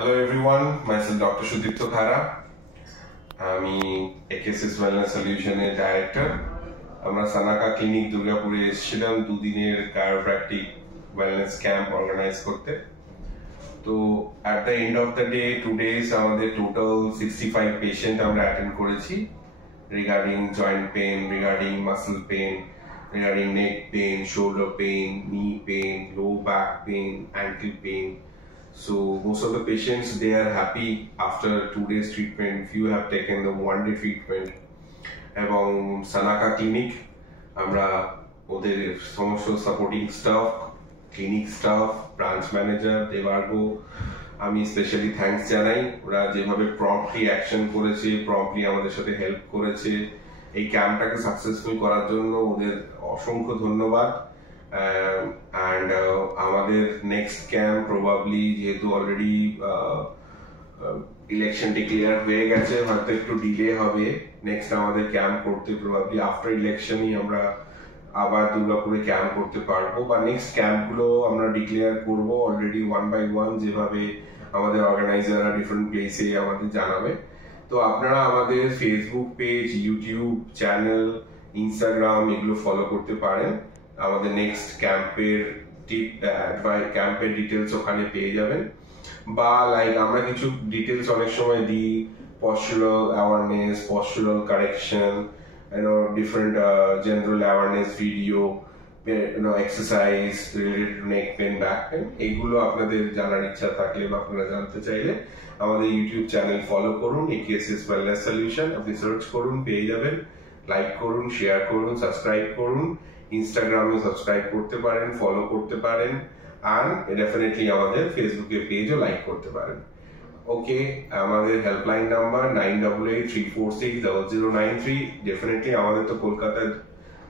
Hello everyone, myself Dr. Sudipto Khara. আমি AKSS Wellness Solution এর director. আমরা Shanaka clinic দুর্গাপুরে এসেছিলাম দুদিনের chiropractic wellness camp অর্গানাইজ করতে। তো at the end of the day, today আমাদের total 65 পেশেন্ট আমরা অ্যাটেন্ড করেছি regarding joint pain, regarding muscle pain, regarding neck pain, shoulder pain, knee pain, low back pain, ankle pain. So most of the patients, they are happy after 2 days treatment. Few have taken the 1 day treatment. এবং Shanaka clinic আমরা ওদের সমস্ত supporting staff, clinic staff, branch manager Debargho আমি specially thanks জানাই। ওরা যেভাবে promptly action করেছে, promptly আমাদের সাথে হেল্প করেছে, এই ক্যাম্পটাকে সাকসেসফুল করার জন্য ওদের অসংখ্য ধন্যবাদ। and আমাদের নেক্সট ক্যাম্প প্রবাবলি যেহেতু অলরেডি ইলেকশন ডিক্লেয়ার হয়ে গেছে, হয়তো একটু ডিলে হবে। নেক্সট আমাদের ক্যাম্প করতে প্রবাবলি আফটার ইলেকশনই আমরা আবার দুর্গাপুরে ক্যাম্প করতে পারবো, বা নেক্সট ক্যাম্পগুলো আমরা ডিক্লেয়ার করবো অলরেডি 1 by 1 যেভাবে আমাদের অর্গানাইজাররা ডিফারেন্ট প্লেসে আমাদের জানাবে। তো আপনারা আমাদের Facebook page, YouTube channel, Instagram এগুলো ফলো করতে পারেন। আমাদের নেক্সট ক্যাম্পের ক্যাম্পের ডিটেলস ওখানে পেয়ে যাবেন, বা লাইক আমরা কিছু ডিটেলস অনেক সময় দিই, postural awareness, postural correction, different general awareness video, exercise related to neck pen, back pain, এগুলো আপনাদের জানার ইচ্ছা থাকলে বা আপনারা জানতে চাইলে আমাদের ইউটিউব চ্যানেল ফলো করুন, AKSS Wellness Solution, আপনি সার্চ করুন পেয়ে যাবেন। লাইক করুন, শেয়ার করুন, সাবস্ক্রাইব করুন, ইনস্টাগ্রামে সাবস্ক্রাইব করতে পারেন, ফলো করতে পারেন, আর ডেফিনেটলি আমাদের ফেসবুকে পেজও লাইক করতে পারেন। ওকে, আমাদের হেল্পলাইন নাম্বার 9883460093। ডেফিনেটলি আমাদের তো কলকাতায়,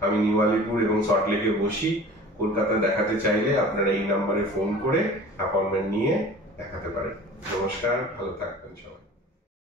আমি নিউ আলিপুর এবং সল্টলেকে বসি, কলকাতা দেখাতে চাইলে আপনারা এই নাম্বারে ফোন করে অ্যাপয়েন্টমেন্ট নিয়ে দেখাতে পারেন। নমস্কার, ভালো থাকবেন সবাই।